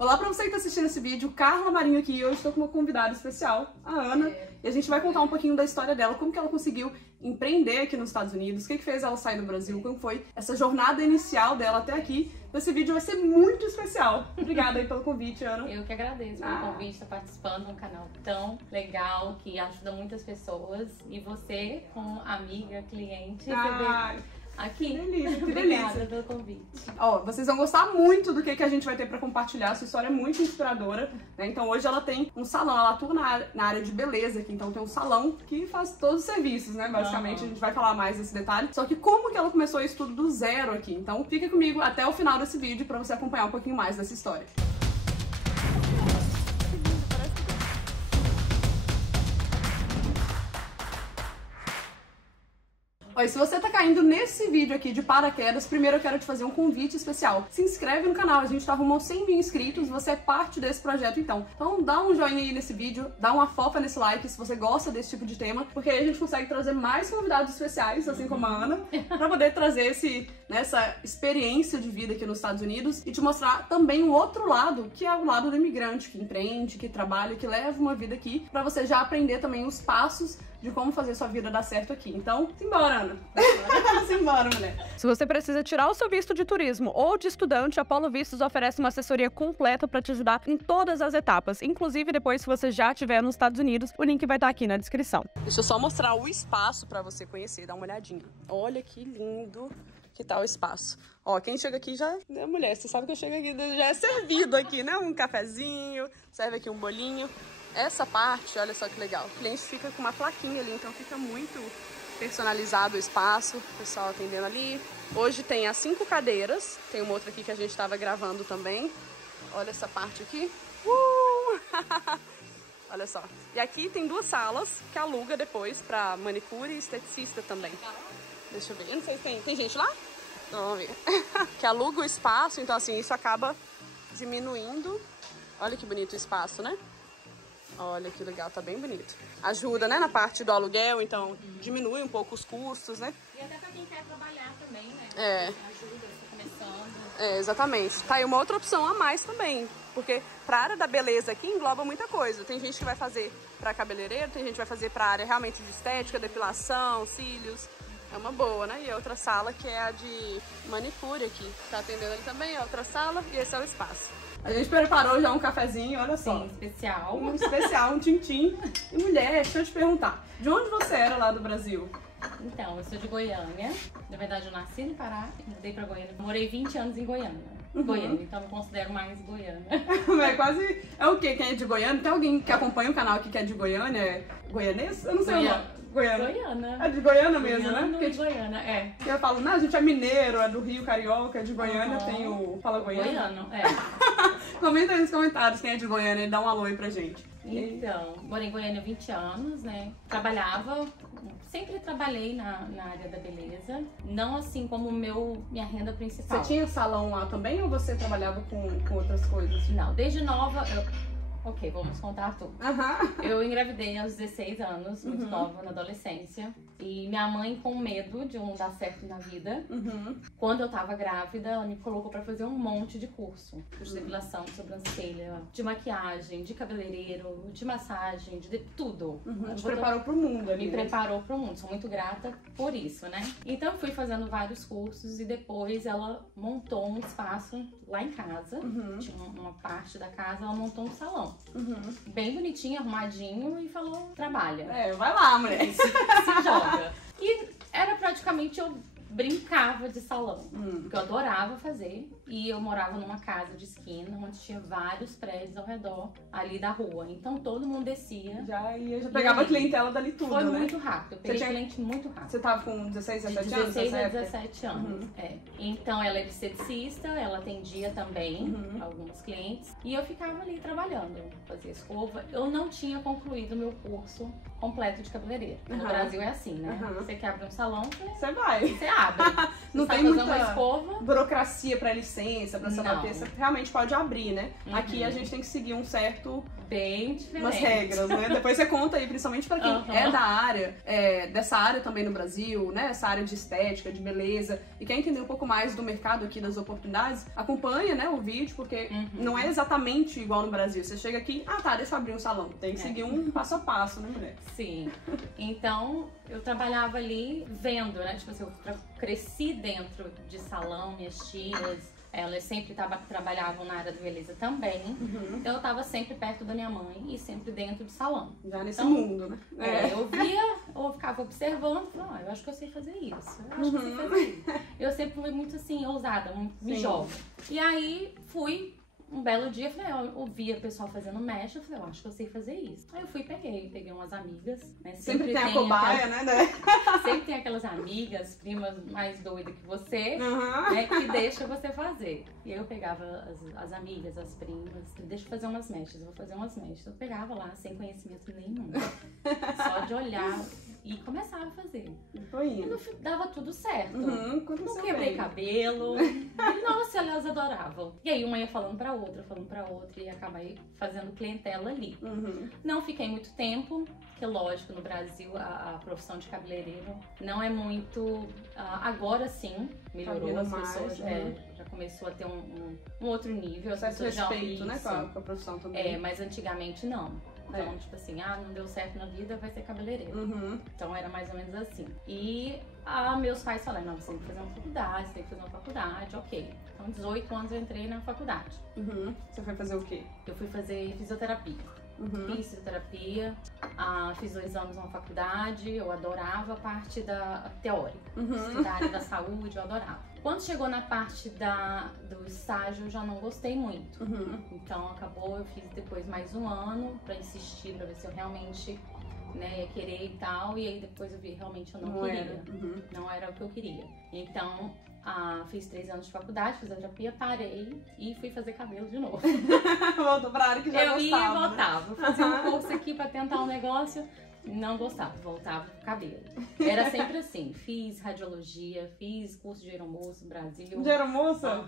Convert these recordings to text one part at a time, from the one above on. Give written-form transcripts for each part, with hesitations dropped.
Olá pra você que tá assistindo esse vídeo, Carla Marinho aqui, e hoje estou com uma convidada especial, a Ana, e a gente vai contar um pouquinho da história dela, como que ela conseguiu empreender aqui nos Estados Unidos, o que fez ela sair do Brasil, como foi essa jornada inicial dela até aqui. Esse vídeo vai ser muito especial. Obrigada aí pelo convite, Ana. Eu que agradeço pelo convite, estar participando de um canal tão legal, que ajuda muitas pessoas, e você, como amiga, cliente, aqui. Que delícia, que Obrigada delícia. pelo convite. Ó, vocês vão gostar muito do que a gente vai ter pra compartilhar, sua história é muito inspiradora, né? Então hoje ela tem um salão, ela atua na área de beleza aqui, então tem um salão que faz todos os serviços, né? Basicamente, a gente vai falar mais desse detalhe. Só que como que ela começou isso tudo do zero aqui? Então fica comigo até o final desse vídeo pra você acompanhar um pouquinho mais dessa história. Ó, e se você tá caindo nesse vídeo aqui de paraquedas, primeiro eu quero te fazer um convite especial. Se inscreve no canal, a gente tá rumo aos 100 mil inscritos, você é parte desse projeto então. Então dá um joinha aí nesse vídeo, dá uma fofa nesse like se você gosta desse tipo de tema, porque aí a gente consegue trazer mais convidados especiais, assim como a Ana, pra poder trazer essa experiência de vida aqui nos Estados Unidos e te mostrar também um outro lado, que é o lado do imigrante, que empreende, que trabalha, que leva uma vida aqui, pra você já aprender também os passos de como fazer sua vida dar certo aqui. Então, simbora, Ana! Simbora, mulher! Se você precisa tirar o seu visto de turismo ou de estudante, a Polo Vistos oferece uma assessoria completa para te ajudar em todas as etapas, inclusive depois se você já estiver nos Estados Unidos, o link vai estar aqui na descrição. Deixa eu só mostrar o espaço para você conhecer, dá uma olhadinha. Olha que lindo que tá o espaço. Ó, quem chega aqui já é mulher, você sabe que eu chego aqui, já é servido aqui, né? Um cafezinho, serve aqui um bolinho. Essa parte, olha só que legal, o cliente fica com uma plaquinha ali, então fica muito personalizado o espaço, o pessoal atendendo ali. Hoje tem as 5 cadeiras, tem uma outra aqui que a gente estava gravando também. Olha essa parte aqui. Olha só. E aqui tem 2 salas que aluga depois para manicure e esteticista também. Deixa eu ver, eu não sei se tem gente lá? Não, vamos ver. Que aluga o espaço, então assim, isso acaba diminuindo. Olha que bonito o espaço, né? Olha que legal, tá bem bonito. Ajuda, né, na parte do aluguel, então diminui um pouco os custos, né? E até pra quem quer trabalhar também, né? É. Ajuda, você começando. É, exatamente. Tá aí uma outra opção a mais também, porque pra área da beleza aqui engloba muita coisa. Tem gente que vai fazer pra cabeleireiro, tem gente que vai fazer pra área realmente de estética, depilação, cílios. É uma boa, né? E a outra sala que é a de manicure aqui. Tá atendendo ali também, a outra sala, e esse é o espaço. A gente preparou já um cafezinho, olha só. Sim, especial. Um especial, um tintim. E mulher, deixa eu te perguntar, de onde você era lá do Brasil? Então, eu sou de Goiânia. Na verdade, eu nasci no Pará, mudei pra Goiânia. Morei 20 anos em Goiânia. Goiânia, então eu considero mais Goiânia. É quase... É o quê? Quem é de Goiânia? Tem alguém que acompanha o canal aqui que é de Goiânia? É goianês? Eu não sei o nome. Goiânia. É de Goiânia mesmo, né? Porque Goiânia, é. Eu falo, não, a gente é mineiro, é do Rio, carioca, é de Goiânia, tem o... Fala Goiânia? Goiano, é. Comenta aí nos comentários quem é de Goiânia e dá um alô aí pra gente. Então, morei em Goiânia há 20 anos, né? Trabalhava, sempre trabalhei na área da beleza. Não assim como minha renda principal. Você tinha salão lá também ou você trabalhava com outras coisas? Não, desde nova... Ok, vamos contar tudo. Uhum. Eu engravidei aos 16 anos, muito nova, na adolescência. E minha mãe, com medo de não dar certo na vida, quando eu tava grávida, ela me colocou pra fazer um monte de curso. Curso de depilação, de sobrancelha, de maquiagem, de cabeleireiro, de massagem, de tudo. Te preparou pro mundo ali. Me preparou pro mundo, sou muito grata por isso, né? Então eu fui fazendo vários cursos e depois ela montou um espaço lá em casa. Tinha uma parte da casa, ela montou um salão. Bem bonitinho, arrumadinho e falou, trabalha. É, vai lá, mulher. Se joga. E era praticamente eu brincava de salão, porque eu adorava fazer. E eu morava numa casa de esquina, onde tinha vários prédios ao redor ali da rua. Então todo mundo descia. Já pegava a clientela dali tudo, foi né? Muito rápido, eu peguei cliente muito rápido. Você tava com 16, 17 anos? 16 a 17 anos, é. Então ela era esteticista, ela atendia também alguns clientes. E eu ficava ali trabalhando, fazia escova. Eu não tinha concluído meu curso completo de cabeleireiro. No Brasil é assim, né? Você quer abrir um salão, você vai. Você abre. abre. Não Você tem tá muita fazendo uma escova. burocracia pra licença, pra sei lá o que. Você realmente pode abrir, né? Aqui a Uhum. gente tem que seguir um certo... Bem diferente. umas regras, né? Depois você conta aí, principalmente pra quem é da área, dessa área também no Brasil, né? Essa área de estética, de beleza, e quer entender um pouco mais do mercado aqui, das oportunidades, acompanha, né, o vídeo, porque não é exatamente igual no Brasil. Você chega aqui, tá, deixa eu abrir um salão. Tem que seguir um passo a passo, né, mulher? Sim. Então, eu trabalhava ali vendo, né? Tipo assim, eu cresci dentro de salão, minhas tias, elas sempre trabalhavam na área da beleza também. Então eu tava sempre perto da minha mãe e sempre dentro do salão. Já nesse mundo, né? Eu via, ou ficava observando, falava, eu acho que eu sei fazer isso. Eu acho que eu sei fazer isso. Eu sempre fui muito assim, ousada, me jogo. E aí fui. Um belo dia, eu ouvia o pessoal fazendo mecha, eu falei, eu acho que eu sei fazer isso. Aí eu fui e peguei umas amigas, né? Sempre tem a cobaia, né? Sempre tem aquelas amigas, primas mais doidas que você, né? Que deixa você fazer. E eu pegava as amigas, as primas, deixa eu fazer umas mechas, eu vou fazer umas mechas. Eu pegava lá, sem conhecimento nenhum, só de olhar e começava a fazer. E no fim dava tudo certo. Não quebrei cabelo. E, nossa, elas adoravam. E aí uma ia falando pra outra, e acabei fazendo clientela ali. Não fiquei muito tempo, porque lógico, no Brasil a profissão de cabeleireiro não é muito... agora sim, melhorou, as pessoas já começou a ter um outro nível. As pessoas respeito, né, com a profissão também. Mas antigamente não. Então, tipo assim, não deu certo na vida, vai ser cabeleireiro. Então era mais ou menos assim. E meus pais falaram, não, você tem que fazer uma faculdade, você tem que fazer uma faculdade, ok. Então, 18 anos eu entrei na faculdade. Você foi fazer o quê? Eu fui fazer fisioterapia. Fiz fisioterapia, fiz 2 anos na faculdade, eu adorava a parte da teórica. Da área da saúde, eu adorava. Quando chegou na parte do estágio, eu já não gostei muito. Então acabou, eu fiz depois mais 1 ano pra insistir, pra ver se eu realmente ia querer e tal. E aí depois eu vi realmente eu não queria. Não era o que eu queria. Então fiz 3 anos de faculdade, fisioterapia, parei e fui fazer cabelo de novo. Voltou pra área que já gostava. Eu ia e voltava. Fazia um curso aqui pra tentar um negócio. Não gostava, voltava pro cabelo. Era sempre assim, fiz radiologia, fiz curso de aeromoça no Brasil. De aeromoça?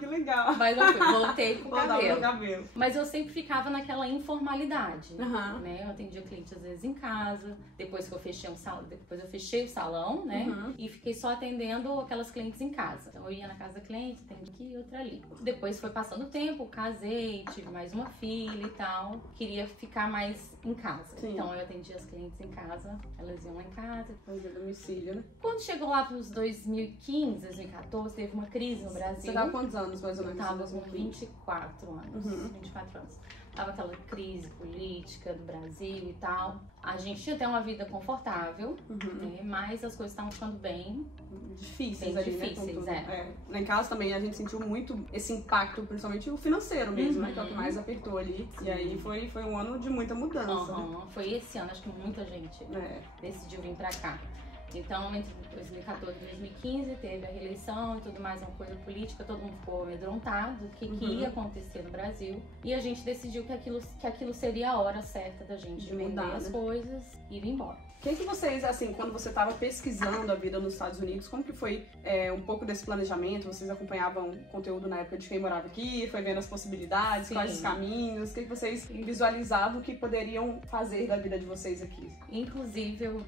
Que legal. Mas eu voltei pro cabelo. Mas eu sempre ficava naquela informalidade, né? Eu atendia cliente às vezes em casa, depois que eu fechei eu fechei o salão, né? E fiquei só atendendo aquelas clientes em casa. Então eu ia na casa da cliente, atendi aqui e outra ali. Depois foi passando o tempo, casei, tive mais uma filha e tal. Queria ficar mais em casa. Então eu atendia as clientes em casa, elas iam lá em casa. Fazia domicílio, né? Quando chegou lá pros 2015, 2014, teve uma crise no Brasil. Você tava quantos anos, mais ou menos? Eu tava com 24 anos. 24 anos. Tava aquela crise política do Brasil e tal. A gente tinha até uma vida confortável, né? Mas as coisas estavam ficando bem difíceis, né? Lá em casa também a gente sentiu muito esse impacto, principalmente o financeiro mesmo, né? Que é o que mais apertou ali. E aí foi um ano de muita mudança. Foi esse ano, acho que muita gente decidiu vir pra cá. Então, entre 2014 e 2015, teve a reeleição e tudo mais, uma coisa política, todo mundo ficou amedrontado do que ia acontecer no Brasil. E a gente decidiu que aquilo seria a hora certa da gente vender as coisas e ir embora. O que vocês, assim, quando você estava pesquisando a vida nos Estados Unidos, como que foi um pouco desse planejamento? Vocês acompanhavam conteúdo na época de quem morava aqui? Foi vendo as possibilidades, quais os caminhos? O que vocês visualizavam que poderiam fazer da vida de vocês aqui? Inclusive, eu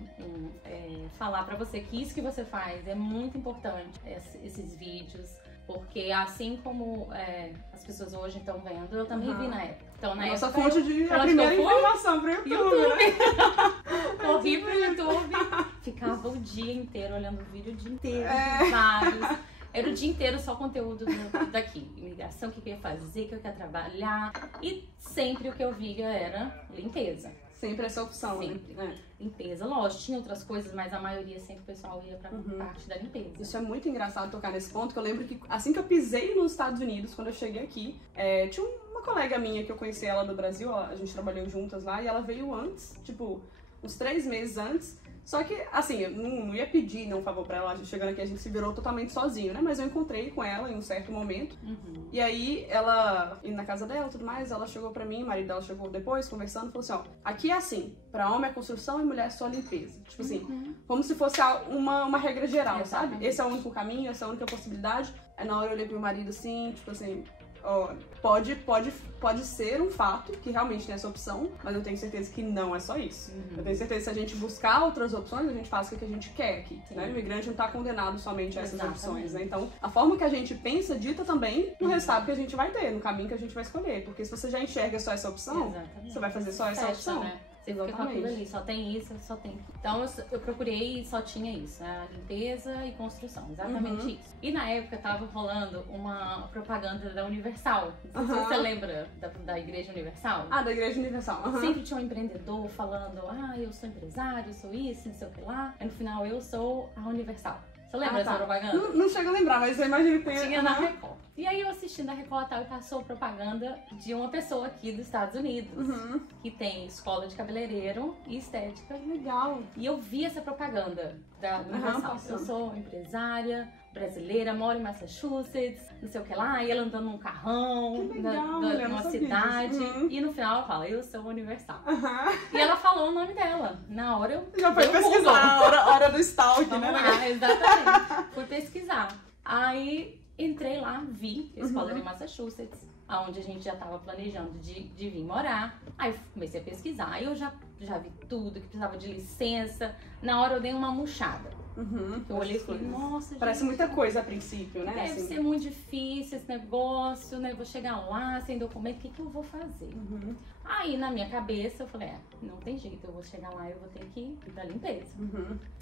falar pra você que isso que você faz é muito importante, esses vídeos. Porque assim como as pessoas hoje estão vendo, eu também vi na época. Então, na nossa época, fonte de a primeira informação pro YouTube, né? Corri pro YouTube, ficava o dia inteiro olhando o vídeo, o dia inteiro, vários. Era o dia inteiro só conteúdo daqui. Imigração, o que eu ia fazer, o que eu ia trabalhar. E sempre o que eu via era limpeza. Sempre essa opção, sempre. Né? Limpeza, lógico, tinha outras coisas, mas a maioria sempre o pessoal ia pra parte da limpeza. Isso é muito engraçado tocar nesse ponto, que eu lembro que assim que eu pisei nos Estados Unidos, quando eu cheguei aqui, tinha uma colega minha que eu conheci ela no Brasil, a gente trabalhou juntas lá, e ela veio antes, tipo, uns 3 meses antes, Só que, assim, eu não ia pedir um favor pra ela, chegando aqui a gente se virou totalmente sozinho, né? Mas eu encontrei com ela em um certo momento. E aí, ela, indo na casa dela e tudo mais, ela chegou pra mim, o marido dela chegou depois, conversando, falou assim, ó, aqui é assim, pra homem é construção e mulher é só limpeza. Tipo assim, como se fosse uma regra geral, sabe? Esse é o único caminho, essa é a única possibilidade. Aí na hora eu olhei pro meu marido assim, tipo assim, ó, pode ser um fato que realmente tem essa opção, mas eu tenho certeza que não é só isso. Eu tenho certeza que se a gente buscar outras opções, a gente faz o que a gente quer aqui, né? O imigrante não tá condenado somente a essas opções, né? Então, a forma que a gente pensa dita também no resultado que a gente vai ter, no caminho que a gente vai escolher. Porque se você já enxerga só essa opção, você vai fazer só essa opção. Né? Você fica com aquilo ali, só tem isso, só tem. Então eu procurei e só tinha isso, né? Limpeza e construção, exatamente isso. E na época tava rolando uma propaganda da Universal. Não sei se você lembra da Igreja Universal. Ah, da Igreja Universal. Sempre tinha um empreendedor falando, eu sou empresário, eu sou isso, não sei o que lá. Aí no final eu sou a Universal. Você lembra dessa propaganda? Não chego a lembrar, mas eu imagino que tinha na Record. E aí eu assistindo a Record tal, e passou propaganda de uma pessoa aqui dos Estados Unidos, que tem escola de cabeleireiro e estética. Legal. E eu vi essa propaganda da Universal. Eu sou empresária brasileira, moro em Massachusetts, não sei o que lá, e ela andando num carrão, numa cidade. E no final ela fala, eu sou Universal. E ela falou o nome dela. Na hora eu já foi pesquisar, a hora do stalk, né? Exatamente. Fui pesquisar. Aí entrei lá, vi que a escola era em Massachusetts, onde a gente já estava planejando de vir morar. Aí eu comecei a pesquisar, aí eu já vi tudo, que precisava de licença. Na hora eu dei uma murchada. Eu olhei e falei, nossa, parece muita coisa a princípio, né? Deve ser muito difícil esse negócio, né? Vou chegar lá sem documento, o que eu vou fazer? Aí na minha cabeça eu falei, não tem jeito, eu vou chegar lá e eu vou ter que ir pra limpeza.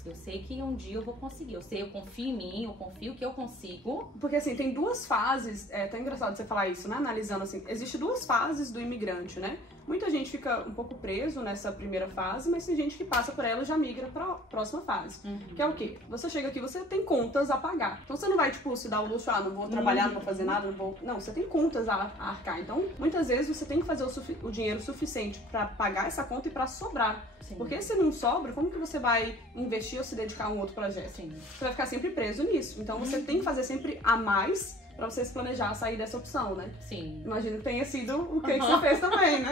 Eu sei que um dia eu vou conseguir, eu confio em mim, eu confio que eu consigo. Porque assim, tem duas fases, é até engraçado você falar isso, né? Analisando assim, existem duas fases do imigrante, né? Muita gente fica um pouco preso nessa primeira fase, mas tem gente que passa por ela e já migra pra próxima fase. Que é o quê? Você chega aqui, você tem contas a pagar. Então você não vai, tipo, se dar o luxo, não vou trabalhar, não vou fazer nada, não vou... Não, você tem contas a arcar. Então, muitas vezes você tem que fazer o dinheiro suficiente pra pagar essa conta e pra sobrar. Porque se não sobra, como que você vai investir ou se dedicar a um outro projeto? Você vai ficar sempre preso nisso. Então você tem que fazer sempre a mais pra você se planejar sair dessa opção, né? Imagino que tenha sido o que você fez também, né?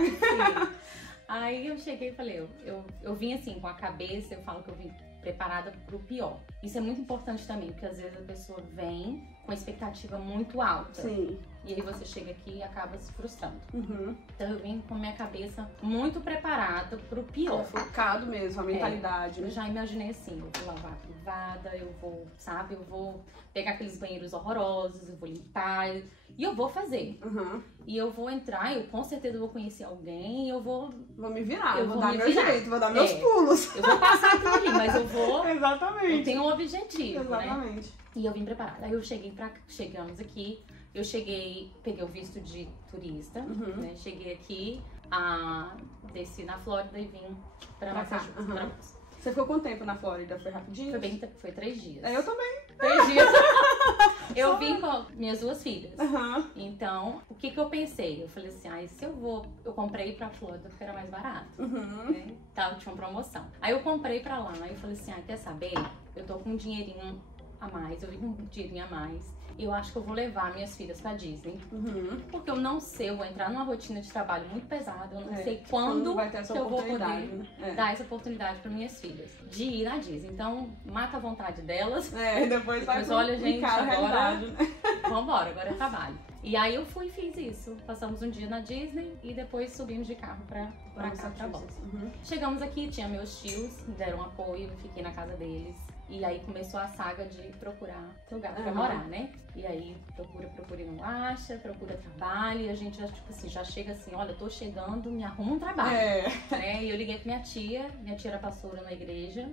Aí eu cheguei e falei, eu vim assim, com a cabeça, eu falo que eu vim preparada pro pior. Isso é muito importante também, porque às vezes a pessoa vem com expectativa muito alta. E aí você chega aqui e acaba se frustrando. Então eu vim com a minha cabeça muito preparada pro pior. Focado mesmo, a mentalidade. Eu já imaginei assim, eu vou lavar a privada, eu vou pegar aqueles banheiros horrorosos, eu vou limpar, e eu vou fazer. E eu vou entrar, eu com certeza vou conhecer alguém, eu vou me virar, eu vou dar meu jeito, vou dar meus pulos. Eu vou passar por ali, mas eu vou... Exatamente. Eu tenho um objetivo, Exatamente. Né? E eu vim preparada. Aí eu chegamos aqui, peguei o visto de turista, né? Cheguei aqui, desci na Flórida e vim pra Massachusetts. Você ficou quanto tempo na Flórida? Foi rapidinho? Foi 3 dias. Eu também. 3 dias. Eu vim com minhas 2 filhas. Então, o que eu pensei? Eu falei assim, se eu vou... Eu comprei pra Flórida porque era mais barato. Né? Tinha uma promoção. Aí eu comprei pra lá e falei assim, quer saber? Eu tô com um dinheirinho a mais, eu vim com um dinheirinho a mais. Eu acho que eu vou levar minhas filhas pra Disney. Porque eu não sei, eu vou entrar numa rotina de trabalho muito pesada. Eu não sei quando que eu vou poder dar essa oportunidade para minhas filhas. De ir na Disney. Então, mata a vontade delas. Depois olha, gente, agora... Vambora, agora é trabalho. E aí eu fui e fiz isso. Passamos um dia na Disney e depois subimos de carro pra cá, pra Boston. Chegamos aqui, tinha meus tios, me deram apoio, fiquei na casa deles. E aí começou a saga de procurar lugar pra morar, né? E aí procura e não acha, procura trabalho, e a gente já, tipo assim, já chega assim, olha, tô chegando, me arruma um trabalho. Né? E eu liguei pra minha tia era pastora na igreja.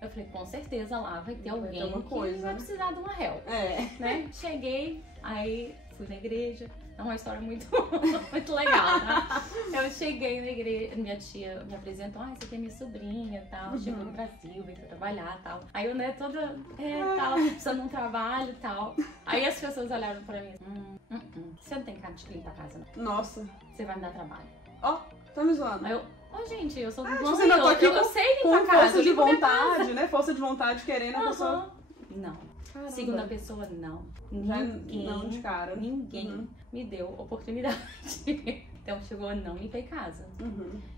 Eu falei, com certeza lá vai ter alguém que vai precisar de uma help. Né? Cheguei, aí fui na igreja. É uma história muito, muito legal, tá? Eu cheguei na igreja, minha tia me apresentou, essa aqui é minha sobrinha e tal, chegou no Brasil, veio pra trabalhar e tal. Aí eu, né, toda, tal, precisando de um trabalho e tal. Aí as pessoas olharam pra mim, você não tem cara de limpar a casa, não. Nossa. Você vai me dar trabalho. Tá me zoando. Aí eu, Ô, gente, eu sou do tipo, você não tô aqui eu sei com limpar a casa, força de eu limpo minha casa. vontade, né? Força de vontade querendo a pessoa. Não. Caramba. Segunda pessoa, não. Já Ninguém, não de cara. ninguém me deu oportunidade. Então chegou, não limpei casa.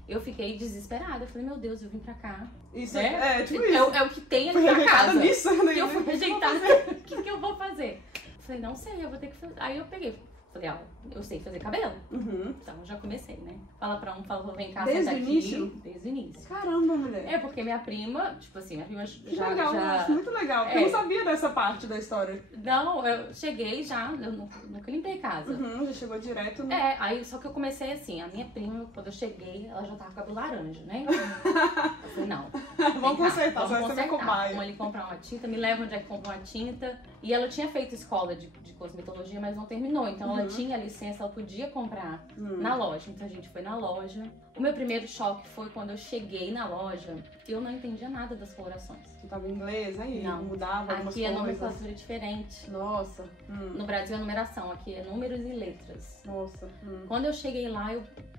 Eu fiquei desesperada. Eu falei, meu Deus, eu vim pra cá. Isso né? tipo isso. É o que tem Fui ali pra rejeitada casa. nisso, né? E eu fui rejeitada. O que eu vou fazer? Eu falei, não sei, eu vou ter que fazer. Aí eu peguei. Falei, eu sei fazer cabelo. Então já comecei, né? Fala pra um, falou, vem cá, Desde senta o aqui. início? Desde o início. Caramba, mulher. É, porque minha prima, tipo assim, minha prima Que legal, eu acho muito legal. Porque eu não sabia dessa parte da história. Não, eu cheguei já, eu nunca limpei casa. Já chegou direto no... Aí só que eu comecei assim, a minha prima, quando eu cheguei, ela já tava com cabelo laranja, né? Eu falei, não. Vamos consertar, vamos você vai ser cobaia. Vamos ali comprar uma tinta, me leva onde é que compra uma tinta. E ela tinha feito escola de cosmetologia, mas não terminou. Então ela tinha licença, ela podia comprar na loja. Então a gente foi na loja. O meu primeiro choque foi quando eu cheguei na loja e eu não entendia nada das colorações. Você tava em inglês, né? E não. Mudava algumas Aqui coisas. A nomenclatura é diferente. Nossa. No Brasil é numeração, aqui é números e letras. Nossa. Quando eu cheguei lá,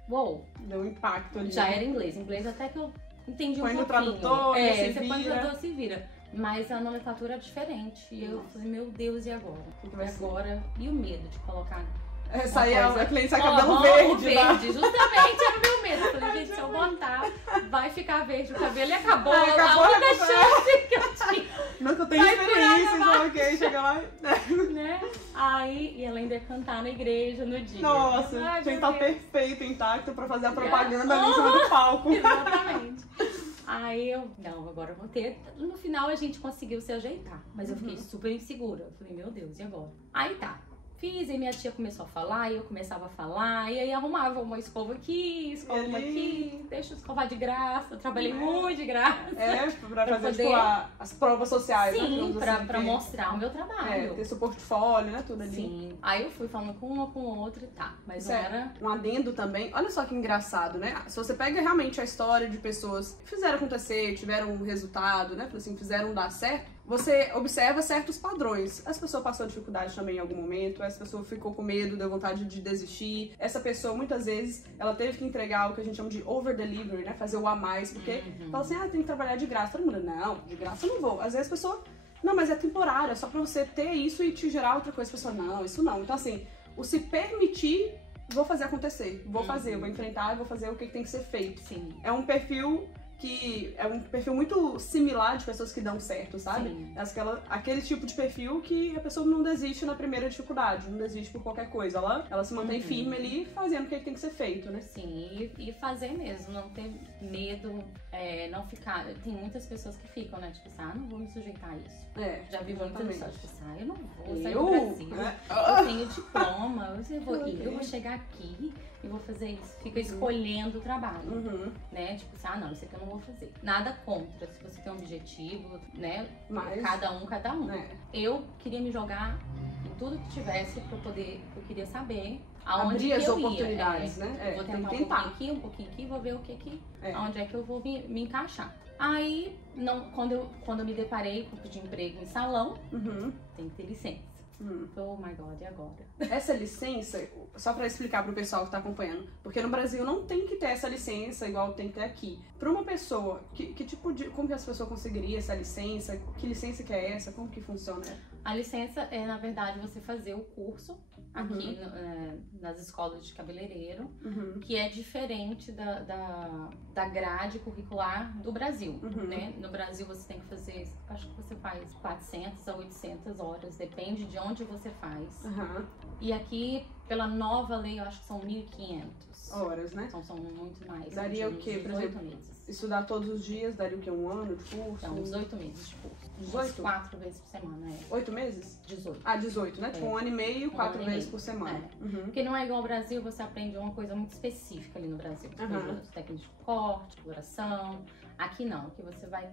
uou! Deu um impacto ali. Já era inglês. Inglês até que eu entendi põe um pouquinho. Põe no tradutor, você põe no tradutor, se vira. Mas a nomenclatura é diferente. E eu falei, meu Deus, e agora? E o medo de colocar... a cliente sai cabelo verde. Verde, justamente era o meu medo. Eu falei, gente, se eu botar, vai ficar verde o cabelo e acabou. A única chance que eu tinha. Nunca tenho experiência, coloquei, chega lá. Né? Aí, e ela ainda ia cantar na igreja no dia. Nossa, tinha que estar perfeito, intacto pra fazer a propaganda ali em cima do palco. Exatamente. Aí não, agora eu vou ter. No final a gente conseguiu se ajeitar, mas eu fiquei super insegura. Eu falei, meu Deus, e agora? Aí tá. Fiz, e minha tia começou a falar, e eu começava a falar, e aí arrumava uma escova aqui, escova uma aqui, deixa eu escovar de graça, eu trabalhei muito de graça. Pra fazer poder... tipo, as provas sociais, sim, né? Pra mostrar o meu trabalho. Ter seu portfólio, né? Tudo ali. Sim. Aí eu fui falando com uma, com outra e tá, mas não era... Um adendo também, olha só que engraçado, né? Se você pega realmente a história de pessoas que fizeram acontecer, tiveram um resultado, né? Assim, fizeram dar certo, você observa certos padrões. Essa pessoa passou dificuldade também em algum momento, essa pessoa ficou com medo, deu vontade de desistir. Essa pessoa, muitas vezes, ela teve que entregar o que a gente chama de over-delivery, né? Fazer o a mais, porque fala assim, tem que trabalhar de graça. Todo mundo, não, de graça eu não vou. Às vezes a pessoa, não, mas é temporário, é só pra você ter isso e te gerar outra coisa. A pessoa, não, isso não. Então, assim, o se permitir, vou fazer acontecer. Vou fazer, vou enfrentar e vou fazer o que tem que ser feito. Sim. É um perfil que é um perfil muito similar de pessoas que dão certo, sabe? Sim. Aquele tipo de perfil que a pessoa não desiste na primeira dificuldade, não desiste por qualquer coisa. Ela se mantém firme ali, fazendo o que tem que ser feito, né? Sim, e fazer mesmo, não ter medo, não ficar... Tem muitas pessoas que ficam, né? Tipo assim, não vou me sujeitar a isso. Já vi muitas pessoas, tipo assim, eu não vou sair do Brasil, eu tenho diploma, eu vou chegar aqui e vou fazer isso. Fica escolhendo o trabalho, né? Tipo assim, não, isso aqui eu não vou fazer. Nada contra, se você tem um objetivo, né? Mas... Cada um. Eu queria me jogar em tudo que tivesse pra poder, eu queria saber aonde abrir que as eu oportunidades, ia. né? Vou tentar um pouquinho aqui, vou ver o que aonde é que eu vou me encaixar. Aí, quando eu me deparei com pedir emprego em salão, tem que ter licença. Oh my God, e agora? Essa licença, só pra explicar pro pessoal que tá acompanhando, porque no Brasil não tem que ter essa licença igual tem que ter aqui. Pra uma pessoa, que tipo de... Como que essa pessoa conseguiria essa licença? Que licença que é essa? Como que funciona? A licença é, na verdade, você fazer o curso aqui nas escolas de cabeleireiro, que é diferente da grade curricular do Brasil, né? No Brasil você tem que fazer, acho que você faz 400 a 800 horas, depende de onde você faz. E aqui, pela nova lei, eu acho que são 1.500 horas, né? Então são muito mais. Daria o quê, por exemplo? Meses. Estudar todos os dias, daria o quê? Um ano de curso? Então, 18 meses de curso. 18? 4 vezes por semana, 8 meses? 18. 18, né? Tipo, 1 ano e meio, 4 vezes por semana. Porque não é igual ao Brasil, você aprende uma coisa muito específica ali no Brasil. Técnicas de corte, coloração. Aqui não, aqui você vai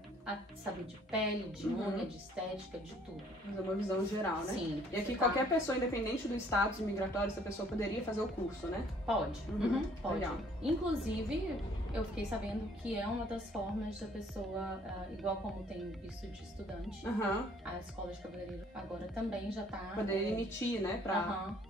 saber de pele, de unha, de estética, de tudo. Mas é uma visão geral, né? Sim. E aqui qualquer pessoa, independente do status migratório, essa pessoa poderia fazer o curso, né? Pode. Pode. Legal. Inclusive, eu fiquei sabendo que é uma das formas da pessoa, igual como tem visto de estudante, a escola de cabeleireiro agora também já tá... Poder emitir, né?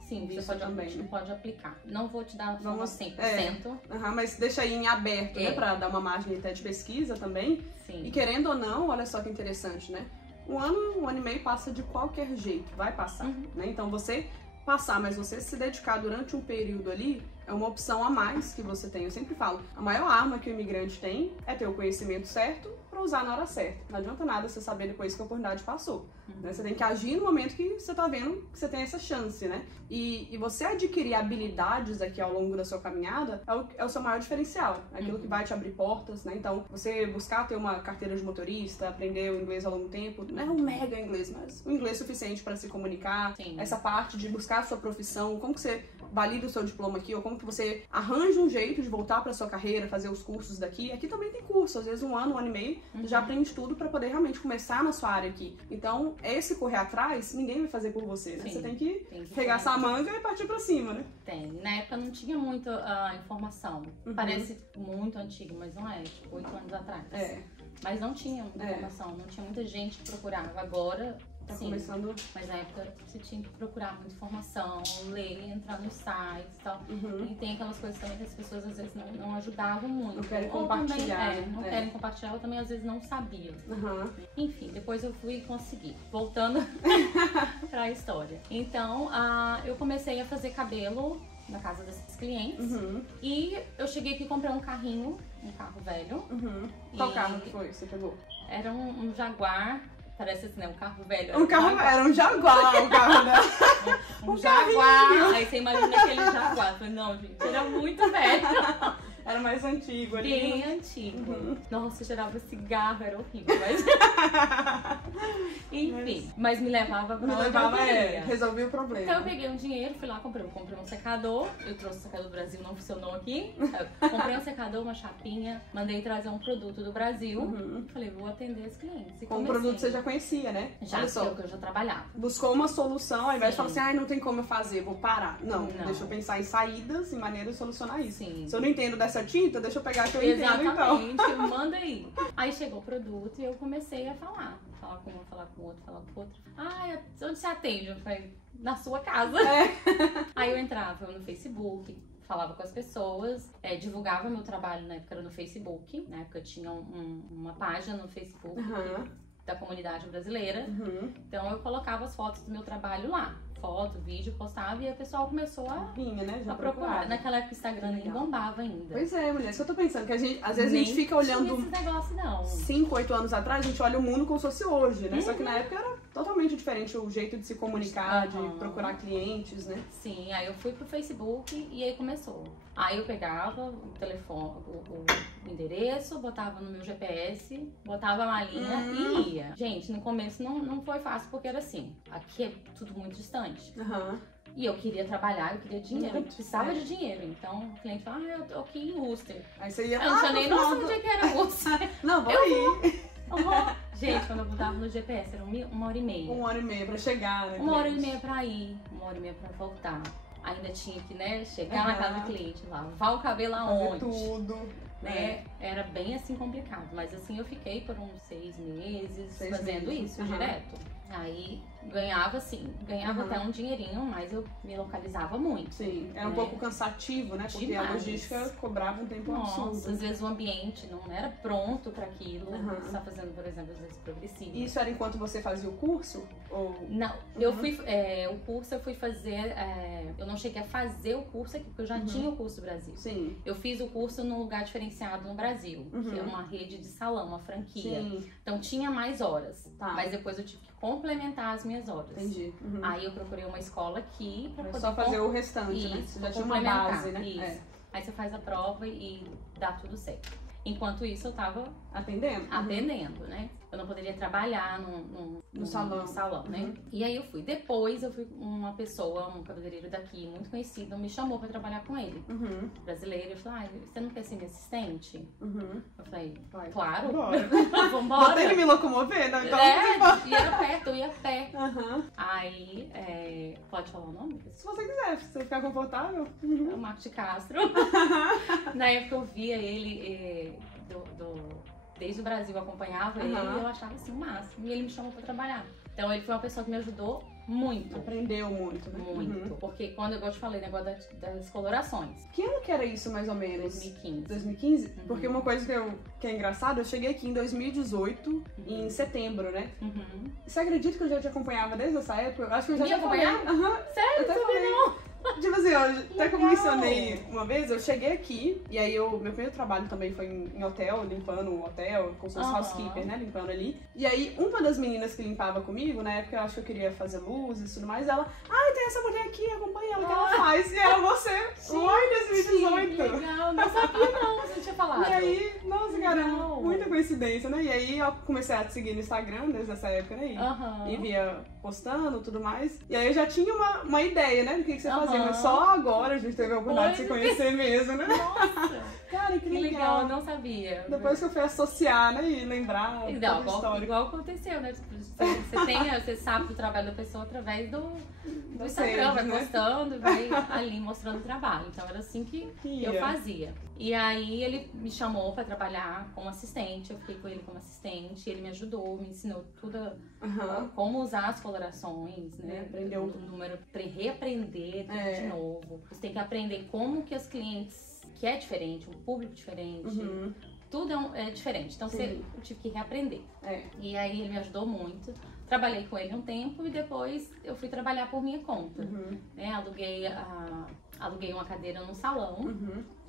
Sim, você pode aplicar. Não vou te dar 100%. Mas deixa aí em aberto, né? Pra dar uma margem até de pesquisa também. Sim. E querendo ou não, olha só que interessante, né? Um ano e meio passa de qualquer jeito, vai passar, né? Então você passar, mas você se dedicar durante um período ali, é uma opção a mais que você tem. Eu sempre falo, a maior arma que o imigrante tem é ter o conhecimento certo para usar na hora certa. Não adianta nada você saber depois que a oportunidade passou. Né? Você tem que agir no momento que você tá vendo que você tem essa chance, né? E você adquirir habilidades aqui ao longo da sua caminhada é o seu maior diferencial. É aquilo que vai te abrir portas, né? Então, você buscar ter uma carteira de motorista, aprender o inglês ao longo do tempo, não é um mega inglês, mas o inglês suficiente para se comunicar. Sim. Essa parte de buscar a sua profissão, como que você valida o seu diploma aqui, ou como que você arranja um jeito de voltar para sua carreira, fazer os cursos daqui. Aqui também tem curso, às vezes um ano e meio, já aprende tudo para poder realmente começar na sua área aqui. Então, esse correr atrás, ninguém vai fazer por você, né? Sim, você tem que regaçar a manga e partir pra cima, né? Tem. Na época não tinha muita informação. Parece muito antigo, mas não é. Tipo, 8 anos atrás. Mas não tinha muita informação, não tinha muita gente que procurava. Agora, tá sim, começando... Mas na época você tinha que procurar muita informação, ler, entrar nos sites e tal. E tem aquelas coisas também que as pessoas às vezes não ajudavam muito. Não querem ou compartilhar. Também, não querem compartilhar, ou também às vezes não sabiam. Enfim, depois eu fui conseguir. Voltando pra história. Então, eu comecei a fazer cabelo na casa desses clientes. E eu cheguei aqui e comprei um carrinho, um carro velho. Qual carro que foi que você pegou? Era um Jaguar. Parece assim, né? Um carro velho. Era um Jaguar o carro, né? um Jaguar. Aí você imagina aquele Jaguar. Eu falei, não, gente, era muito velho. Era mais antigo ali. Bem antigo. Nossa, cheirava cigarro, era horrível. Mas... Enfim, mas me levava pra onde eu queria. Resolvi o problema. Então eu peguei um dinheiro, fui lá, comprei um secador. Eu trouxe o secador do Brasil, não funcionou aqui. Eu comprei um secador, uma chapinha, mandei trazer um produto do Brasil. Falei, vou atender os clientes. E com um produto que você já conhecia, né? Já, que eu já trabalhava. Buscou uma solução, ao invés de falar assim, não tem como eu fazer, vou parar. Não, deixa eu pensar em saídas e maneiras de solucionar isso. Sim. Se eu não entendo dessa tinta, deixa eu pegar que eu entendo, então. Exatamente, manda aí. Aí chegou o produto e eu comecei a falar. Falar com uma, falar com o outro, falar com o outro. Onde você atende? Eu falei, na sua casa. Aí eu entrava no Facebook, falava com as pessoas, divulgava meu trabalho, na época era no Facebook. Na época eu tinha uma página no Facebook da comunidade brasileira. Então eu colocava as fotos do meu trabalho lá. Foto, vídeo, postava e o pessoal começou a procurar. Naquela época o Instagram nem bombava ainda. Pois é, mulher, isso que eu tô pensando, que às vezes a gente fica olhando esse negócio, não. 5, 8 anos atrás, a gente olha o mundo como se fosse hoje, né? Só que na época era totalmente diferente o jeito de se comunicar, de procurar clientes, né? Sim, aí eu fui pro Facebook e aí começou. Aí eu pegava o telefone, o endereço, botava no meu GPS, botava a malinha e ia. Gente, no começo não foi fácil porque era assim, aqui é tudo muito distante. E eu queria trabalhar, eu queria dinheiro, eu precisava de dinheiro. Então o cliente fala, eu tô aqui em Worcester. Aí você ia eu não tinha nem noção onde que era Worcester. Não, vou ir. Gente, quando eu botava no GPS, era 1h30. 1h30 pra chegar, né? 1h30 pra ir, 1h30 pra voltar. Ainda tinha que, chegar na casa do cliente, lavar o cabelo aonde. Tudo. Né? Era bem assim complicado. Mas assim, eu fiquei por uns 6 meses fazendo isso direto. Aí ganhava até um dinheirinho, mas eu me localizava muito. Sim, era um pouco cansativo, né? Porque a logística cobrava um tempo absurdo. Às vezes o ambiente não era pronto para aquilo. Você tá fazendo, por exemplo, às vezes progressivo. Isso era enquanto você fazia o curso? Ou... Não, eu fui, o curso eu fui fazer, eu não cheguei a fazer o curso aqui, porque eu já tinha o curso do Brasil. Sim. Eu fiz o curso num lugar diferenciado no Brasil, que é uma rede de salão, uma franquia. Sim. Então tinha mais horas, mas depois eu tive que complementar as minhas horas. Entendi. Aí eu procurei uma escola aqui pra poder só fazer o restante, né? Você já tinha uma base, né? Isso. Aí você faz a prova e dá tudo certo. Enquanto isso, eu tava atendendo, né? Eu não poderia trabalhar no salão, né? E aí eu fui. Depois, uma pessoa, um cabeleireiro daqui, muito conhecido, me chamou pra trabalhar com ele. Brasileiro. Eu falei, você não quer ser minha assistente? Eu falei, claro. Vambora. Vou ter que me locomover, né? Então, e era perto, eu ia a pé. Aí, pode falar o nome? Se você quiser, se você ficar confortável. É o Marco de Castro. Na época eu via ele desde o Brasil, eu acompanhava ele e eu achava assim o máximo. E ele me chamou pra trabalhar. Então ele foi uma pessoa que me ajudou muito. Aprendeu muito, né? Muito. Porque quando eu te falei, negócio das colorações. Que ano que era isso, mais ou menos? 2015. 2015? Porque uma coisa que é engraçada, eu cheguei aqui em 2018, em setembro, né? Você acredita que eu já te acompanhava desde essa época? Eu acho que eu já te acompanhava. Sério? Eu até falei. Não. Tipo assim, até que eu mencionei uma vez, eu cheguei aqui, e aí meu primeiro trabalho também foi em hotel, limpando o hotel, como se fosse housekeeper, né, limpando ali. E aí, uma das meninas que limpava comigo, na época eu acho que eu queria fazer luzes e tudo mais, ela, tem essa mulher aqui, acompanha ela, que ela faz. E era você, lá em 2018. Legal, não sabia não, você tinha falado. E aí, nossa, cara, muita coincidência, né? E aí eu comecei a te seguir no Instagram desde essa época, né? E via postando e tudo mais. E aí eu já tinha uma ideia, né, do que você fazia. Mas só agora a gente teve a oportunidade de se conhecer mesmo, né? Nossa! Cara, que legal. Eu não sabia. Depois que eu fui associar, né, e lembrar da história. Igual aconteceu, né? Você sabe do trabalho da pessoa através do Instagram, vai postando, vai ali mostrando o trabalho. Então era assim que eu fazia. E aí ele me chamou pra trabalhar como assistente, eu fiquei com ele como assistente, ele me ajudou, me ensinou tudo, como usar as colorações, né? Aprendeu o número, reaprender tudo de novo. Você tem que aprender como que os clientes, que é diferente, um público diferente, tudo é diferente. Então eu tive que reaprender. E aí ele me ajudou muito. Trabalhei com ele um tempo e depois eu fui trabalhar por minha conta. Né? Aluguei uma cadeira num salão,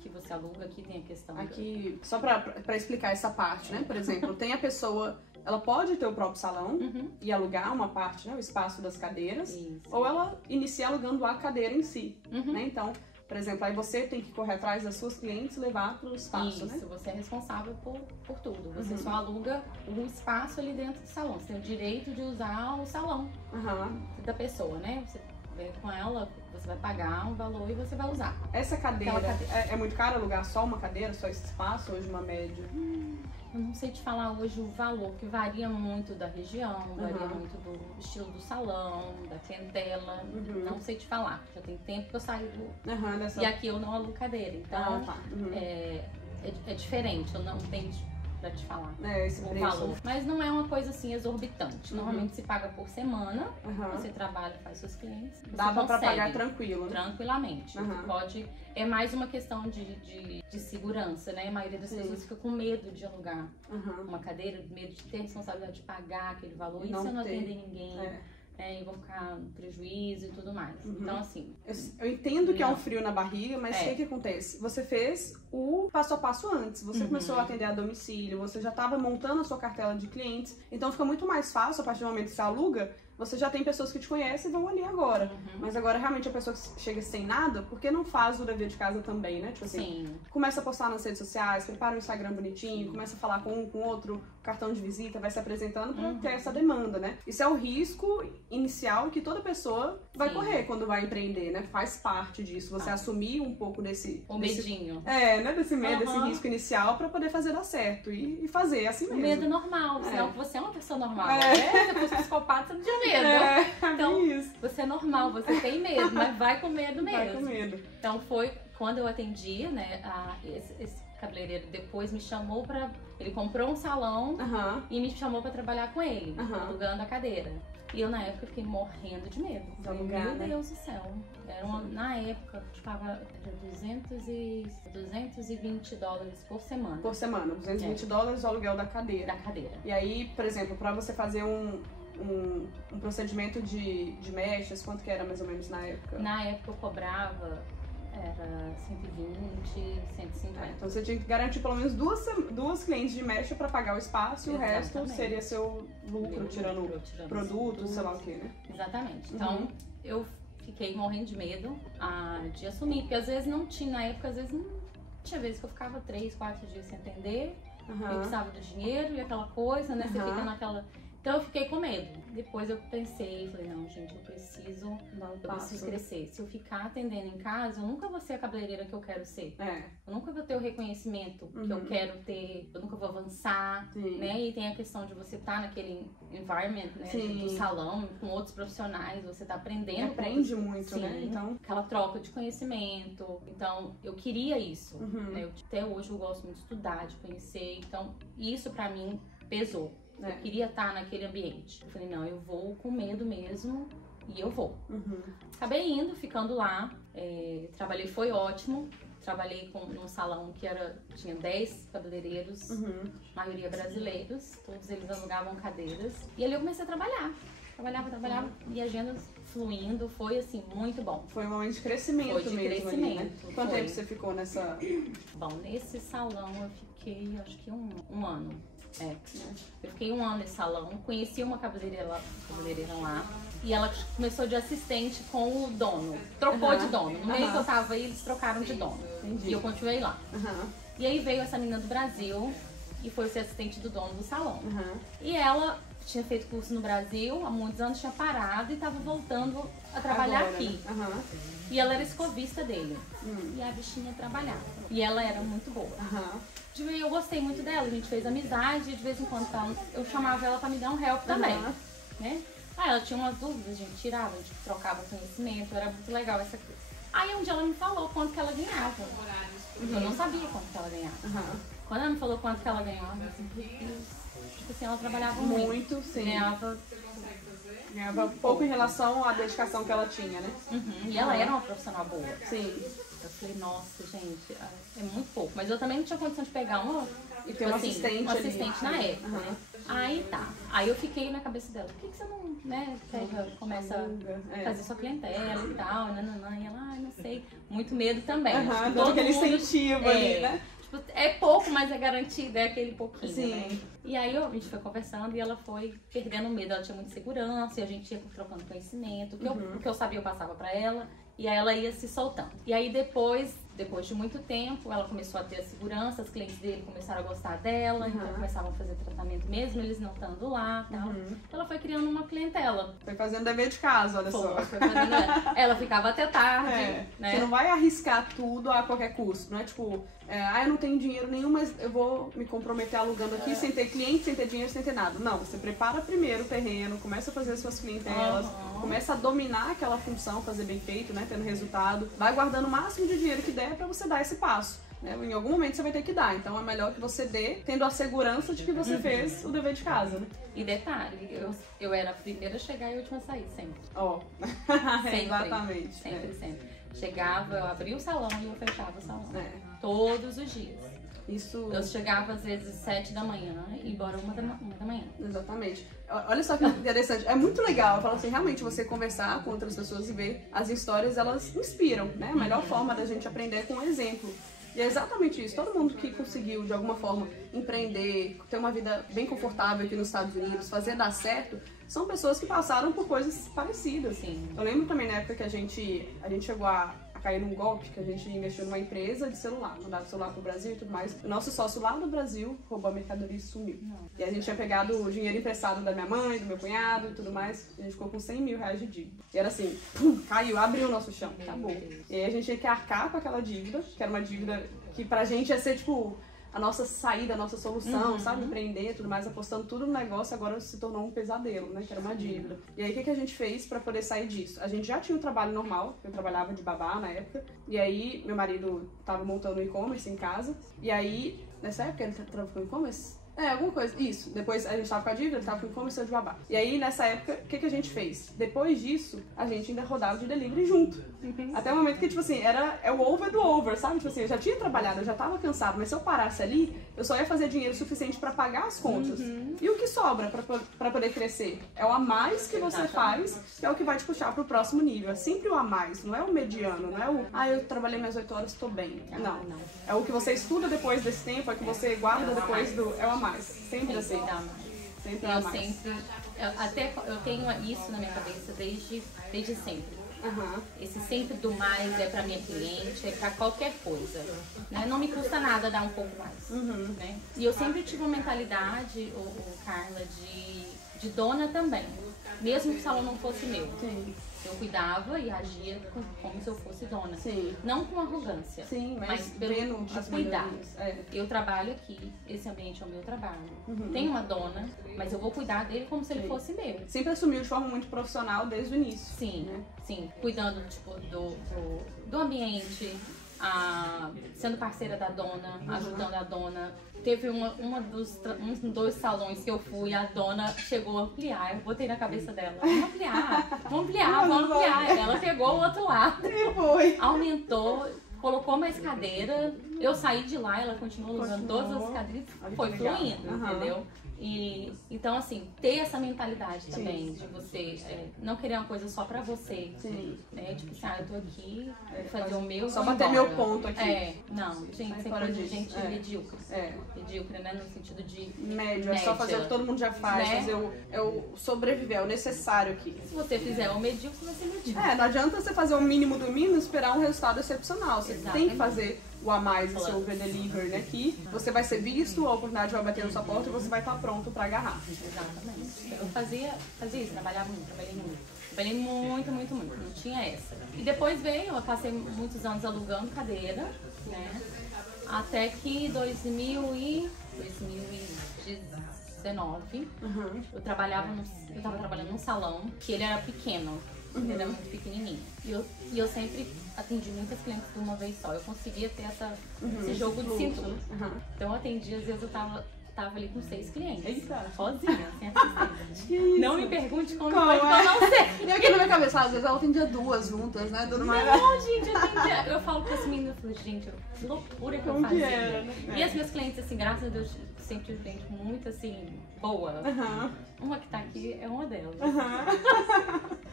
que você aluga, aqui tem a questão... Aqui, só pra explicar essa parte, né? Por exemplo, tem a pessoa... Ela pode ter o próprio salão e alugar uma parte, né? O espaço das cadeiras. Ou ela inicia alugando a cadeira em si, né? Então... Por exemplo, aí você tem que correr atrás das suas clientes e levar para o espaço, né? Isso, você é responsável por tudo. Você só aluga o espaço ali dentro do salão. Você tem o direito de usar o salão da pessoa, né? Você vem com ela, você vai pagar um valor e você vai usar. Essa cadeira, é muito caro alugar só uma cadeira, só esse espaço, hoje uma média? Eu não sei te falar hoje o valor, que varia muito da região, varia muito do estilo do salão, da clientela. Não sei te falar, já tem tempo que eu saí do... E aqui eu não alugo cadeira, então é diferente, eu não tenho pra te falar esse o preço. valor. Mas não é uma coisa assim exorbitante. Normalmente se paga por semana, você trabalha, faz seus clientes. Dá pra pagar tranquilo, né? Tranquilamente. Pode... É mais uma questão de segurança, né? A maioria das pessoas fica com medo de alugar uma cadeira, medo de ter a responsabilidade de pagar aquele valor. E se eu não atender ninguém? E vou ficar no prejuízo e tudo mais. Então, assim... Eu entendo que é um frio na barriga, mas o que acontece? Você fez o passo a passo antes. Você começou a atender a domicílio, você já estava montando a sua cartela de clientes. Então, fica muito mais fácil, a partir do momento que você aluga, você já tem pessoas que te conhecem e vão ali agora. Mas agora, realmente, a pessoa que chega sem nada, por que não faz o dever de casa também, né? Tipo assim, começa a postar nas redes sociais, prepara um Instagram bonitinho, começa a falar com um, com outro, cartão de visita, vai se apresentando pra ter essa demanda, né? Isso é o risco inicial que toda pessoa vai correr quando vai empreender, né? Faz parte disso, você assumir um pouco desse... medinho. Né? Desse medo, desse risco inicial pra poder fazer dar certo e fazer assim mesmo. O medo é normal, senão você é uma pessoa normal. Se fosse psicopata, você não tinha medo. Então, você é normal, você tem medo, mas vai com medo mesmo. Vai com medo. Então foi quando eu atendia, né, esse cabeleireiro depois me chamou pra... Ele comprou um salão e me chamou pra trabalhar com ele, alugando a cadeira. E eu, na época, fiquei morrendo de medo. Meu Deus do céu. Na época, eu pagava $220 por semana. Por semana, $220 o aluguel da cadeira. E aí, por exemplo, pra você fazer um procedimento de mechas, quanto que era mais ou menos na época? Na época eu cobrava, era 120, 150. Então você tinha que garantir pelo menos duas clientes de mecha pra pagar o espaço e o resto seria seu lucro, tirando produtos, sei lá o que, né? Exatamente. Então eu fiquei morrendo de medo de assumir, porque às vezes não tinha, na época às vezes não Tinha vezes que eu ficava 3, 4 dias sem atender, eu precisava do dinheiro e aquela coisa, né? Você fica naquela... Então eu fiquei com medo. Depois eu pensei, falei, não, gente, eu preciso crescer. Se eu ficar atendendo em casa, eu nunca vou ser a cabeleireira que eu quero ser. Eu nunca vou ter o reconhecimento que eu quero ter, eu nunca vou avançar, né? E tem a questão de você estar naquele environment, né? Do salão, com outros profissionais, você tá aprendendo. E aprende muito, né? Então, aquela troca de conhecimento. Então, eu queria isso, né? Até hoje eu gosto muito de estudar, de conhecer. Então, isso pra mim pesou. Eu queria estar naquele ambiente. Eu falei, não, eu vou com medo mesmo e eu vou. Acabei indo, ficando lá. Trabalhei, foi ótimo. Trabalhei num salão que tinha 10 cabeleireiros, maioria brasileiros. Todos eles alugavam cadeiras. E ali eu comecei a trabalhar. Trabalhava e agendas fluindo. Foi, assim, muito bom. Foi um momento de crescimento mesmo ali, né? Quanto tempo você ficou nessa... Bom, nesse salão eu fiquei, acho que um ano. Eu fiquei um ano nesse salão, conheci uma cabeleireira lá e ela começou de assistente com o dono, trocou de dono. No meio que eu tava aí, eles trocaram de dono. E eu continuei lá. E aí veio essa menina do Brasil e foi ser assistente do dono do salão. E ela tinha feito curso no Brasil há muitos anos, tinha parado e tava voltando a trabalhar aqui. E ela era escovista dele. E a bichinha trabalhava. E ela era muito boa. E eu gostei muito dela, a gente fez amizade e de vez em quando eu chamava ela pra me dar um help também, né? Aí ela tinha umas dúvidas, a gente tirava, a gente trocava conhecimento, era muito legal essa coisa. Aí um dia ela me falou quanto que ela ganhava. Eu não sabia quanto que ela ganhava. Quando ela me falou quanto que ela ganhava, eu assim, tipo assim, ela trabalhava muito. Ganhava pouco em relação à dedicação que ela tinha, né? E ela era uma profissional boa. Sim. Eu falei, nossa, gente, é muito pouco. Mas eu também não tinha condição de pegar e ter um assistente na época. Aí tá. Aí eu fiquei na cabeça dela, por que você não, né, começa a fazer sua clientela e tal, nananã. E ela, não sei. Muito medo também. Todo aquele incentivo ali, né? Tipo, é pouco, mas é garantido, é aquele pouquinho, né? E aí a gente foi conversando e ela foi perdendo medo. Ela tinha muita segurança e a gente ia trocando conhecimento. O que eu sabia eu passava pra ela. E aí ela ia se soltando. E aí depois de muito tempo, ela começou a ter a segurança, os clientes dele começaram a gostar dela, então começavam a fazer tratamento mesmo, eles não estando lá e tal. Ela foi criando uma clientela. Foi fazendo dever de casa, olha só. Foi fazendo... Ela ficava até tarde, né? Você não vai arriscar tudo a qualquer custo, não é tipo... eu não tenho dinheiro nenhum, mas eu vou me comprometer alugando aqui sem ter cliente, sem ter dinheiro, sem ter nada. Não, você prepara primeiro o terreno, começa a fazer as suas clientelas, começa a dominar aquela função, fazer bem feito, né, tendo resultado. Vai guardando o máximo de dinheiro que der pra você dar esse passo. Em algum momento você vai ter que dar, então é melhor que você dê, tendo a segurança de que você fez o dever de casa, né? E detalhe, eu era a primeira a chegar e a última a sair, sempre. Sempre. Exatamente. Sempre. Chegava, eu abria o salão e eu fechava o salão. Todos os dias. Isso... Eu chegava às vezes 7 da manhã e embora 1 da manhã. Exatamente. Olha só que interessante. É muito legal, eu falo assim, realmente você conversar com outras pessoas e ver as histórias, elas inspiram, né? A melhor forma da gente aprender é com um exemplo. E é exatamente isso. Todo mundo que conseguiu, de alguma forma, empreender, ter uma vida bem confortável aqui nos Estados Unidos, fazer dar certo, são pessoas que passaram por coisas parecidas. Eu lembro também na época que a gente chegou a cair num golpe, que a gente investiu numa empresa de celular, mandava o celular pro Brasil e tudo mais. O nosso sócio lá do Brasil roubou a mercadoria e sumiu. E a gente tinha pegado o dinheiro emprestado da minha mãe, do meu cunhado e tudo mais, e a gente ficou com 100 mil reais de dívida. E era assim, pum, caiu, abriu o nosso chão, acabou. E aí a gente tinha que arcar com aquela dívida, que era uma dívida que pra gente ia ser tipo... a nossa saída, a nossa solução, sabe? Empreender e tudo mais, apostando tudo no negócio, agora se tornou um pesadelo, né? Que era uma dívida. E aí, o que a gente fez pra poder sair disso? A gente já tinha um trabalho normal, eu trabalhava de babá na época, e aí meu marido tava montando um e-commerce em casa, e aí, nessa época ele trabalhava com e-commerce? Alguma coisa, isso. Depois a gente tava com a dívida, ele tava com o e-commerce de babá. E aí, nessa época, o que a gente fez? Depois disso, a gente ainda rodava de delivery junto. Até o momento que, tipo assim, é o over do over, sabe? Tipo assim, eu já tinha trabalhado, eu já tava cansado, mas se eu parasse ali, eu só ia fazer dinheiro suficiente pra pagar as contas. E o que sobra pra poder crescer? É o a mais que você faz, que é o que vai te puxar pro próximo nível. É sempre o a mais, não é o mediano, não é o, eu trabalhei minhas 8 horas, tô bem. Não. É o que você estuda depois desse tempo, é o que você guarda depois do... É o a mais. Sempre assim. Sempre a mais. Eu tenho isso na minha cabeça desde sempre. Esse sempre do mais é pra minha cliente, é pra qualquer coisa, né? né? Não me custa nada dar um pouco mais, né? E eu sempre tive uma mentalidade, Carla, de dona também. Mesmo que o salão não fosse meu. Sim. Eu cuidava e agia como se eu fosse dona. Sim. Não com arrogância, sim, mas pelo de cuidar. É. Eu trabalho aqui, esse ambiente é o meu trabalho. Tenho uma dona, mas eu vou cuidar dele como se ele fosse meu. Sempre assumiu de forma muito profissional desde o início. Sim, né? Sim. Cuidando tipo, do ambiente, sendo parceira da dona, ajudando a dona. Teve uns 2 salões que eu fui, a dona chegou a ampliar, eu botei na cabeça dela, vamos ampliar. Ela pegou o outro lado, E foi. aumentou, colocou mais cadeira, eu saí de lá, ela continuou usando todas as cadeiras, foi fluindo, entendeu? E então, assim, ter essa mentalidade também de você não querer uma coisa só pra você. Sim. Né? Tipo assim, eu tô aqui, vou fazer o meu. Só bater meu ponto aqui. Não, gente, sem coisa de gente medíocre. Medíocre, né? No sentido de. Médio, é só fazer o que todo mundo já faz, né? fazer o sobreviver, é o necessário aqui. Se você fizer o medíocre, você vai ser medíocre. Não adianta você fazer o mínimo do mínimo e esperar um resultado excepcional. Você tem que fazer o a mais do seu over-delivery aqui. Você vai ser visto, a oportunidade vai bater na sua porta e você vai estar pronto pra agarrar. Exatamente. Eu fazia isso, trabalhei muito. Não tinha essa. E depois eu passei muitos anos alugando cadeira, né? Até que 2019, eu tava trabalhando num salão que ele era pequeno. Ele era muito pequenininho. E eu sempre atendi muitas clientes de uma vez só. Eu conseguia ter esse jogo de cintura. Então eu atendia, às vezes eu tava ali com 6 clientes. Eita. Sozinha, sem assistente. Não me pergunte como foi, é? eu não sei. E aqui na minha cabeça, às vezes ela atendia 2 juntas, né? Não, gente, eu falo com as meninas, eu falo, gente, que loucura que eu fazia. Era, né? E as minhas clientes, assim, graças a Deus, sempre tive cliente muito, assim, boa. Uma que tá aqui é uma delas.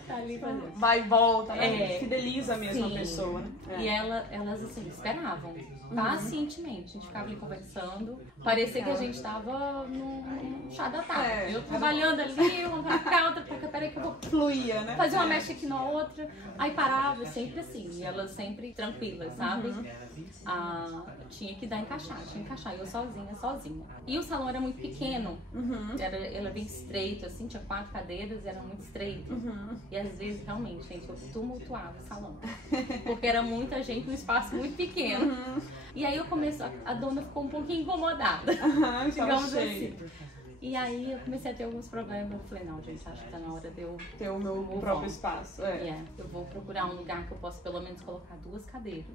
Tá ali fazendo. Vai e volta, né? Fideliza mesmo a pessoa, né? E elas, assim, esperavam. Pacientemente. A gente ficava ali conversando. Parecia que a gente tava num chá da tarde. Eu trabalhando ali, uma pra cá, outra pra cá. Peraí que eu vou fluir, né? fazer uma mecha aqui na outra. Aí parava, sempre assim. E elas sempre tranquilas, sabe? Tinha que encaixar. E eu sozinha. E o salão era muito pequeno. Era bem estreito, assim. Tinha 4 cadeiras, era muito estreito. E às vezes, realmente, gente, eu tumultuava o salão. Porque era muita gente num espaço muito pequeno. E aí a dona ficou um pouquinho incomodada. Digamos assim. E aí eu comecei a ter alguns problemas. Eu falei, não, gente, acho que tá na hora de eu ter o meu próprio espaço. Eu vou procurar um lugar que eu possa pelo menos colocar 2 cadeiras.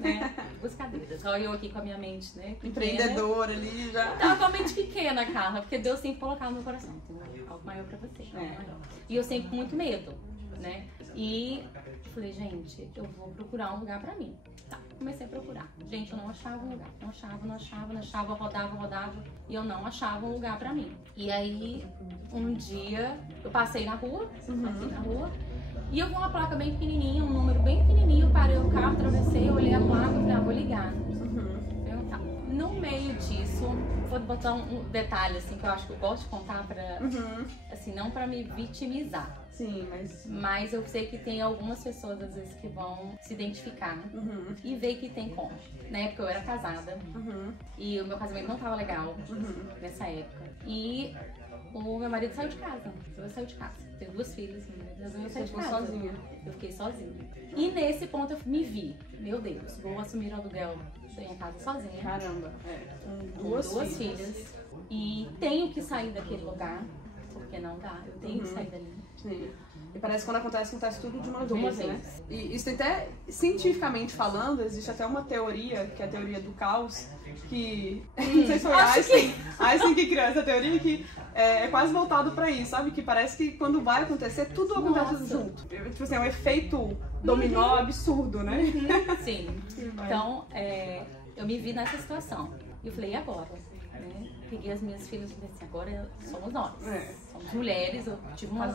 Né? 2 cadeiras. Olha eu aqui com a minha mente, né? Pequena. Empreendedora ali já. Eu tava com a mente pequena, Carla, porque Deus sempre colocava no meu coração. Tem algo maior pra você. E eu sempre com muito medo, né? E falei, gente, eu vou procurar um lugar pra mim. Tá, comecei a procurar. Gente, eu não achava um lugar. Não achava, rodava. E eu não achava um lugar pra mim. E aí, um dia, eu passei na rua. E eu vi uma placa bem pequenininha, um número bem pequenininho. Parei o carro, atravessei, olhei a placa e falei, vou ligar. Perguntar. No meio disso, vou botar um detalhe, assim, que eu acho que eu gosto de contar pra... Assim, não pra me vitimizar. Sim, mas eu sei que tem algumas pessoas, às vezes, que vão se identificar e ver que tem como. Na época eu era casada e o meu casamento não tava legal nessa época. E o meu marido saiu de casa. Tenho 2 filhas, eu saí de casa. Sozinha. Eu fiquei sozinha. E nesse ponto eu me vi, meu Deus, vou assumir o aluguel da minha casa sozinha. Caramba, Com 2 filhas. E tenho que sair daquele lugar, porque não dá. Eu tenho que sair dali. Sim. E parece que quando acontece tudo de uma vez, né? E isso até, cientificamente falando, existe até uma teoria, que é a teoria do caos, que, não sei se foi Einstein que criou essa teoria, que é quase voltado pra isso, sabe? Que parece que quando vai acontecer, tudo acontece junto. Tipo assim, é um efeito dominó absurdo, né? Sim. Então, eu me vi nessa situação. E eu falei, e agora? Peguei as minhas filhas e falei assim, agora somos nós. Somos mulheres, eu tive uma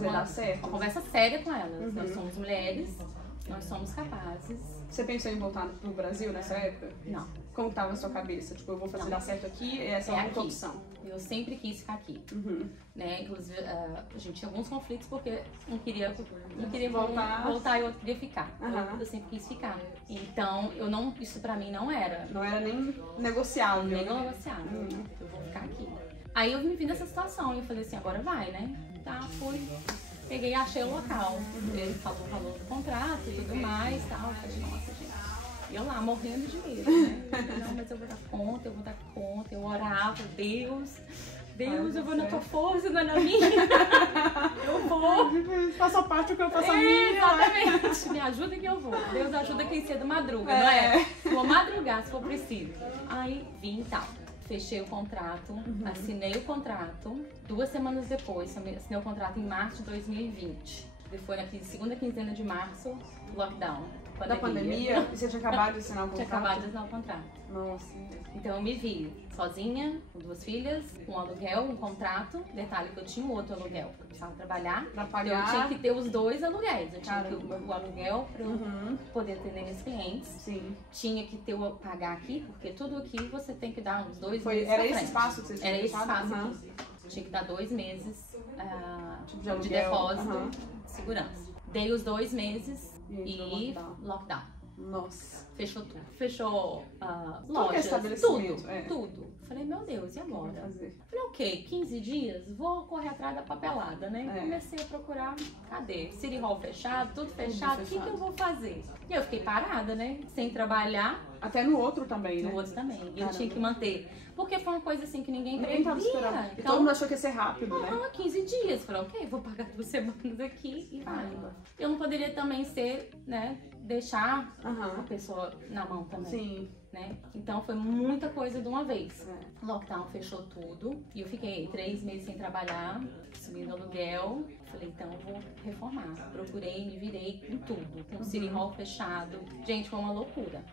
conversa séria com elas. Nós somos mulheres, nós somos capazes. Você pensou em voltar pro Brasil nessa época? Não. Como tava a sua cabeça? Tipo, eu vou fazer dar certo aqui, essa é a única opção. Eu sempre quis ficar aqui. Né? Inclusive, a gente tinha alguns conflitos porque um queria voltar e o outro queria ficar. Eu sempre quis ficar. Então, isso pra mim não era. Não era nem negociável. Nem negociável. Eu vou ficar aqui. Aí eu me vi nessa situação e eu falei assim, agora vai, né? Tá, fui. Peguei e achei o local. Ele falou o valor do contrato e tudo mais, tal. Eu falei, nossa, gente. E eu lá, morrendo de medo, né? Eu falei, não, mas eu vou dar conta, eu vou dar conta. Eu orava, Deus, eu vou na tua força, não é na minha. Eu vou. Faça parte do que eu faço a minha. Exatamente. Me ajuda que eu vou. Deus ajuda quem cedo madruga, não é? Vou madrugar se for preciso. Aí vim e tal. Fechei o contrato, assinei o contrato. 2 semanas depois, assinei o contrato em março de 2020. E foi na segunda quinzena de março, lockdown. Da pandemia? E você tinha acabado de assinar o contrato? Tinha acabado de assinar o contrato. Nossa. Então eu me vi sozinha, com 2 filhas, com um aluguel, um contrato. Detalhe que eu tinha um outro aluguel, porque eu precisava trabalhar. Pra pagar. Então eu tinha que ter os 2 aluguéis. Eu tinha que ter o aluguel pra eu poder atender meus clientes. Sim. Tinha que ter o pagar aqui, porque tudo aqui você tem que dar uns 2 meses. Era esse espaço que você tinha? Era esse espaço aqui. Tinha que dar 2 meses tipo de depósito de segurança. Dei os 2 meses e lockdown. Nossa. Fechou tudo. Fechou lojas, tudo. Falei, meu Deus, e agora? Falei, ok, 15 dias, vou correr atrás da papelada, né? Comecei a procurar, cadê? City Hall fechado, tudo fechado, o que eu vou fazer? E eu fiquei parada, né? Sem trabalhar. Até no outro também, né? No outro também. E eu tinha que manter. Porque foi uma coisa assim que ninguém tava esperando. Então, e todo mundo achou que ia ser rápido, né? 15 dias. Falei, ok, vou pagar 2 semanas aqui e vai. Eu não poderia também ser, né? Deixar a pessoa na mão também. Sim. Né? Então foi muita coisa de uma vez. O lockdown fechou tudo e eu fiquei 3 meses sem trabalhar, subindo aluguel. Falei, então eu vou reformar. Procurei, me virei com tudo, com o City Hall fechado. Gente, foi uma loucura,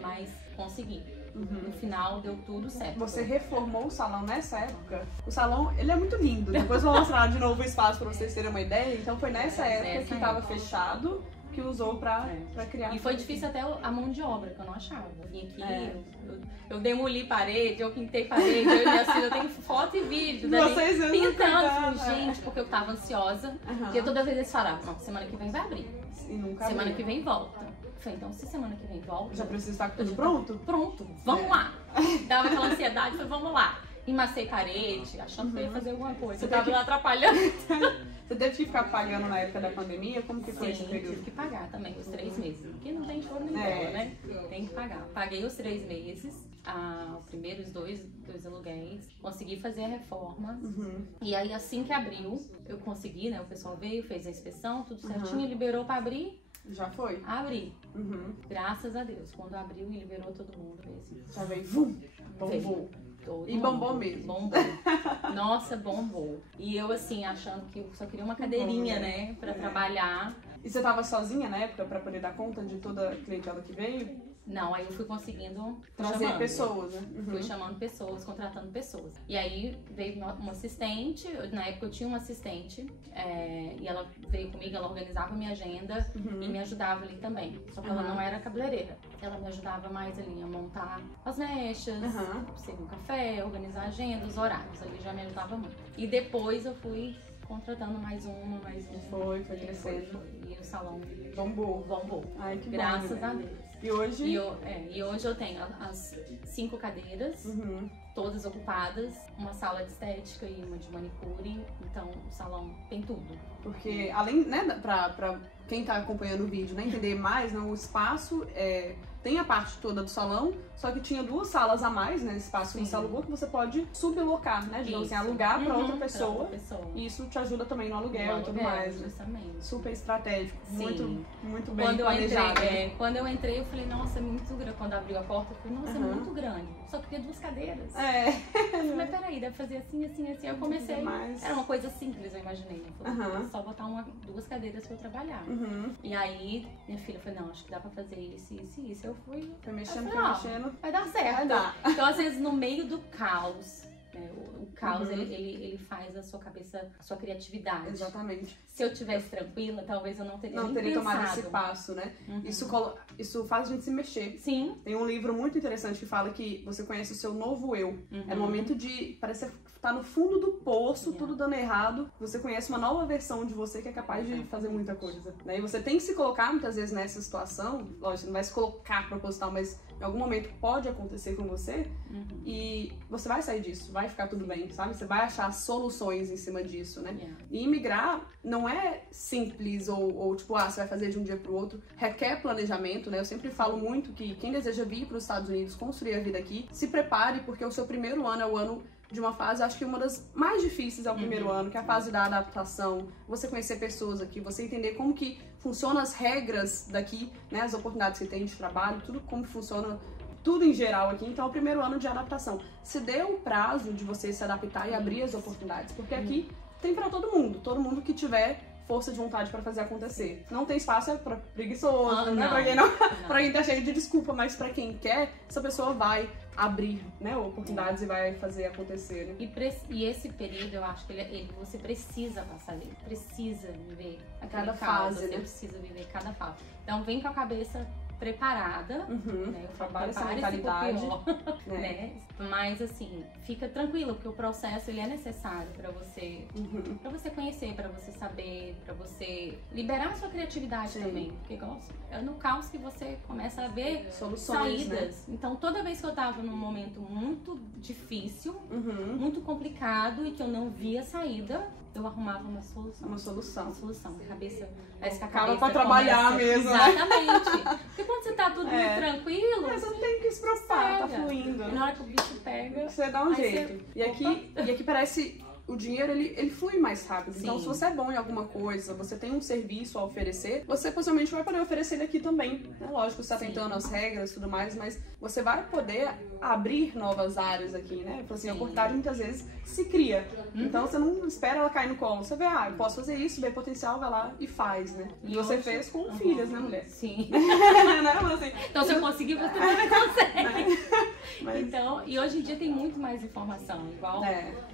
mas consegui. No final deu tudo certo. Você reformou o salão nessa época? O salão, ele é muito lindo. Depois eu vou mostrar de novo o espaço pra vocês terem uma ideia. Então foi nessa época que tava fechado, que usou pra criar. E foi difícil até a mão de obra, que eu não achava. Eu vim aqui, eu demoli parede, eu pintei parede, eu e minha filha, eu tenho foto e vídeo pintando. Gente, porque eu tava ansiosa. Porque toda vez eles falavam, não, semana que vem vai abrir. E nunca semana que vem volta. Eu falei, então se semana que vem volta... Já precisa estar tudo pronto? Pronto, vamos lá. Dava aquela ansiedade, falei, vamos lá. Emassei parede, achando que eu ia fazer alguma coisa. Você tava lá atrapalhando. Você teve que ficar pagando na época da pandemia? Como que foi esse período? Tive que pagar também os 3 meses. Porque não tem choro nem dela, né? Tem que pagar. Paguei os 3 meses, os primeiros dois aluguéis. Consegui fazer a reforma. E aí, assim que abriu, eu consegui, né? O pessoal veio, fez a inspeção, tudo certinho, liberou pra abrir. Já foi? Abri. Graças a Deus. Quando abriu e liberou todo mundo, veio assim. Já veio, vum, bombou. E bombou mesmo. Bombou. Nossa, bombou. E eu, assim, achando que eu só queria uma cadeirinha, né, pra trabalhar. E você tava sozinha na época pra poder dar conta de toda a clientela que veio? Não, aí eu fui conseguindo trazer pessoas, né? Fui chamando pessoas, contratando pessoas. E aí veio uma assistente, na época eu tinha uma assistente, e ela veio comigo, ela organizava a minha agenda e me ajudava ali também. Só que ela não era cabeleireira. Ela me ajudava mais ali a montar as mechas, servir um café, organizar a agenda, os horários. Ali já me ajudava muito. E depois eu fui contratando mais uma. Foi crescendo. E o salão bombou. Ai, que graças bom, a Deus. E hoje? E hoje eu tenho as 5 cadeiras, todas ocupadas, uma sala de estética e uma de manicure. Então o salão tem tudo. Porque além, né, pra quem tá acompanhando o vídeo, né, entender mais, né, o espaço tem a parte toda do salão, só que tinha 2 salas a mais, né, espaço que você alugou, que você pode sublocar, né, digamos assim, alugar pra outra pessoa. E isso te ajuda também no aluguel e tudo mais, né? Justamente. Super estratégico, muito bem quando planejado. Quando eu entrei, eu falei, nossa, é muito grande. Quando abriu a porta, eu falei, nossa, é muito grande. Só que tinha 2 cadeiras. Eu falei, mas peraí, deve fazer assim, assim, assim. Eu comecei, era uma coisa simples, eu imaginei. Eu falei, só botar 2 cadeiras pra eu trabalhar. E aí, minha filha falou, não, acho que dá pra fazer isso, isso e isso. Eu fui mexendo. Vai dar certo. Vai dar. Então, às vezes, no meio do caos, né, o caos, ele faz a sua cabeça, a sua criatividade. Exatamente. Se eu tivesse tranquila, talvez eu não teria nem pensado. tomado esse passo, né? Isso faz a gente se mexer. Sim. Tem um livro muito interessante que fala que você conhece o seu novo eu. É no momento de... Parece que tá no fundo do poço, tudo dando errado. Você conhece uma nova versão de você que é capaz de fazer muita coisa. Né? E você tem que se colocar, muitas vezes, nessa situação. Lógico, você não vai se colocar proposital, mas em algum momento pode acontecer com você. E você vai sair disso, vai ficar tudo bem, sabe? Você vai achar soluções em cima disso, né? E imigrar não é simples ou tipo, você vai fazer de um dia pro outro. Requer planejamento, né? Eu sempre falo muito que quem deseja vir para os Estados Unidos, construir a vida aqui, se prepare, porque o seu primeiro ano é o ano de uma fase, acho que uma das mais difíceis é o primeiro ano, que é a fase da adaptação, você conhecer pessoas aqui, você entender como que funcionam as regras daqui, né, as oportunidades que tem de trabalho, tudo como funciona, tudo em geral aqui. Então é o primeiro ano de adaptação. Se dê um prazo de você se adaptar e abrir as oportunidades, porque aqui tem pra todo mundo que tiver força de vontade pra fazer acontecer. Não tem espaço pra preguiçoso, né? Pra quem não, pra quem tá cheio de desculpa, mas pra quem quer, essa pessoa vai abrir, né, oportunidades e vai fazer acontecer, né? E esse período, eu acho que você precisa passar ele, precisa viver cada fase, você precisa viver cada fase. Então vem com a cabeça preparada, né? Eu trabalho essa mentalidade, né? Mas assim, fica tranquilo, porque o processo ele é necessário para você, para você conhecer, para você saber, para você liberar a sua criatividade também, porque é no caos que você começa a ver soluções, saídas. Né? Então toda vez que eu tava num momento muito difícil, muito complicado e que eu não via saída, eu arrumava uma solução. Uma solução. A cabeça... Parece que a acaba cabeça pra trabalhar mesmo, né? Exatamente. Porque quando você tá tudo muito tranquilo... Mas você não tem que se preocupar, tá fluindo. E na hora que o bicho pega... Você dá um jeito. E aqui parece... O dinheiro, ele flui mais rápido. Sim. Então, se você é bom em alguma coisa, você tem um serviço a oferecer, você possivelmente vai poder oferecer ele aqui também. Né? Lógico, você tá tentando as regras e tudo mais, mas você vai poder abrir novas áreas aqui, né? Assim, a oportunidade muitas vezes se cria. Então, você não espera ela cair no colo. Você vê, eu posso fazer isso, vê potencial, vai lá e faz, né? E você fez com filhas, né, mulher? Sim. Não, assim, então, se eu conseguir, você também consegue. Então, e hoje em dia tem muito mais informação. Igual,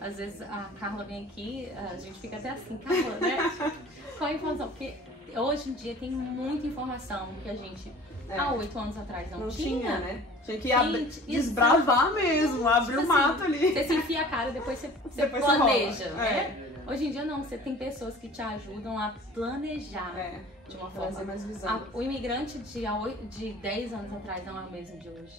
às vezes, a Carla vem aqui, a gente fica até assim, Carla, né? Qual a informação? Porque hoje em dia tem muita informação que a gente, há 8 anos atrás, não tinha, né? Tinha que desbravar mesmo, abrir o mato ali. Você se enfia a cara, depois você planeja, né? Hoje em dia não, você tem pessoas que te ajudam a planejar de uma forma mais visão. O imigrante de 10 anos atrás não é o mesmo de hoje.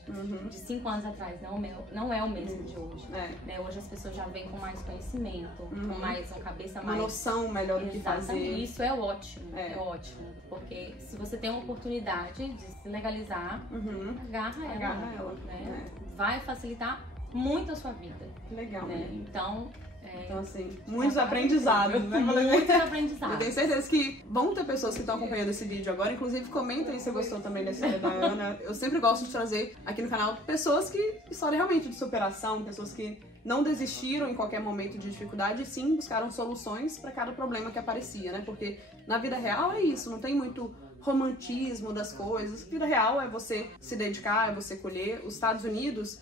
De 5 anos atrás não é o mesmo de hoje. Né? Hoje as pessoas já vêm com mais conhecimento, com mais uma cabeça mais... Uma noção melhor do que fazer. Isso é ótimo, é ótimo. Porque se você tem uma oportunidade de se legalizar, agarra ela. Né? Vai facilitar muito a sua vida. Legal, né? Então, assim, muitos aprendizados, né? Muitos aprendizados. Eu tenho certeza que vão ter pessoas que estão acompanhando esse vídeo agora. Inclusive, comentem se você gostou também da história da Ana. Eu sempre gosto de trazer aqui no canal pessoas que... História realmente de superação, pessoas que não desistiram em qualquer momento de dificuldade e sim buscaram soluções para cada problema que aparecia, né? Porque na vida real é isso, não tem muito romantismo das coisas. A vida real é você se dedicar, é você colher. Os Estados Unidos,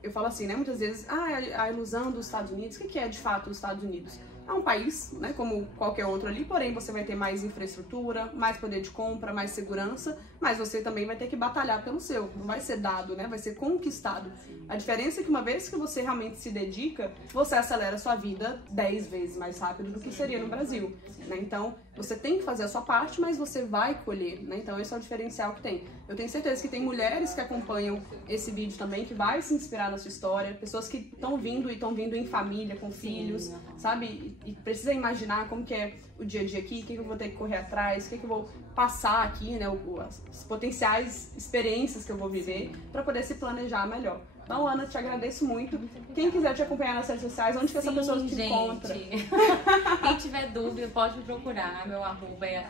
eu falo assim, né, muitas vezes, a ilusão dos Estados Unidos, o que é de fato os Estados Unidos? É um país, né, como qualquer outro ali, porém você vai ter mais infraestrutura, mais poder de compra, mais segurança, mas você também vai ter que batalhar pelo seu, não vai ser dado, né, vai ser conquistado. A diferença é que uma vez que você realmente se dedica, você acelera a sua vida 10 vezes mais rápido do que seria no Brasil, né, então você tem que fazer a sua parte, mas você vai colher, né, então esse é o diferencial que tem. Eu tenho certeza que tem mulheres que acompanham esse vídeo também, que vai se inspirar na sua história, pessoas que estão vindo em família, com filhos, sabe? E precisa imaginar como que é o dia a dia aqui, o que eu vou ter que correr atrás, o que eu vou passar aqui, né? As potenciais experiências que eu vou viver para poder se planejar melhor. Então, Ana, te agradeço muito. Quem quiser te acompanhar nas redes sociais, onde que essa pessoa te encontra? Quem tiver dúvida, pode me procurar. Meu arroba é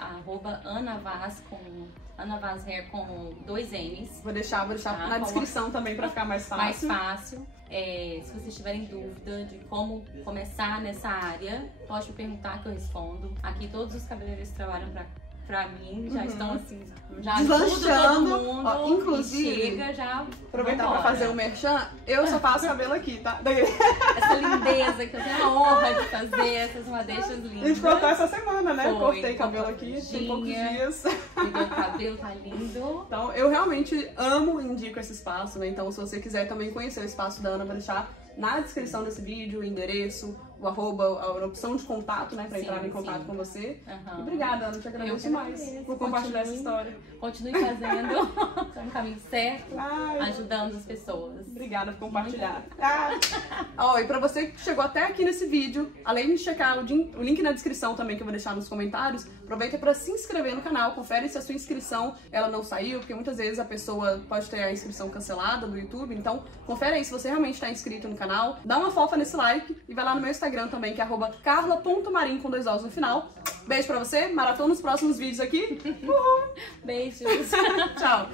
@anavaz Hair com 2 N's. Vou deixar na descrição também para ficar mais fácil. Mais fácil. Se vocês tiverem dúvida de como começar nessa área, pode me perguntar que eu respondo. Aqui todos os cabeleireiros trabalham para pra mim, já estão assim, já deslanchando. todo mundo. Ó, inclusive, chega, já aproveitar vambora. pra fazer o merchan, eu só faço cabelo aqui, tá? Essa lindeza que eu tenho a honra de fazer, essas madeixas lindas. A gente cortou essa semana, né? Foi, Cortei cabelo aqui, tem poucos dias. E meu cabelo tá lindo. Então, eu realmente amo e indico esse espaço, né? Então, se você quiser também conhecer o espaço da Ana, vou deixar na descrição desse vídeo o endereço, o arroba, a opção de contato, né? Pra entrar em contato com você. E obrigada, Ana, eu te agradeço mais por compartilhar essa história. Continue fazendo, tá no caminho certo, ajudando as pessoas. Obrigada por compartilhar. E pra você que chegou até aqui nesse vídeo, além de checar o link na descrição também, que eu vou deixar nos comentários, aproveita pra se inscrever no canal, confere se a sua inscrição ela não saiu, porque muitas vezes a pessoa pode ter a inscrição cancelada do YouTube, então confere aí se você realmente está inscrito no canal, dá uma fofa nesse like e vai lá no meu Instagram também, que é @carla.marim com 2 Os no final. Beijo pra você, maratona nos próximos vídeos aqui. Uhul. Beijos. Tchau.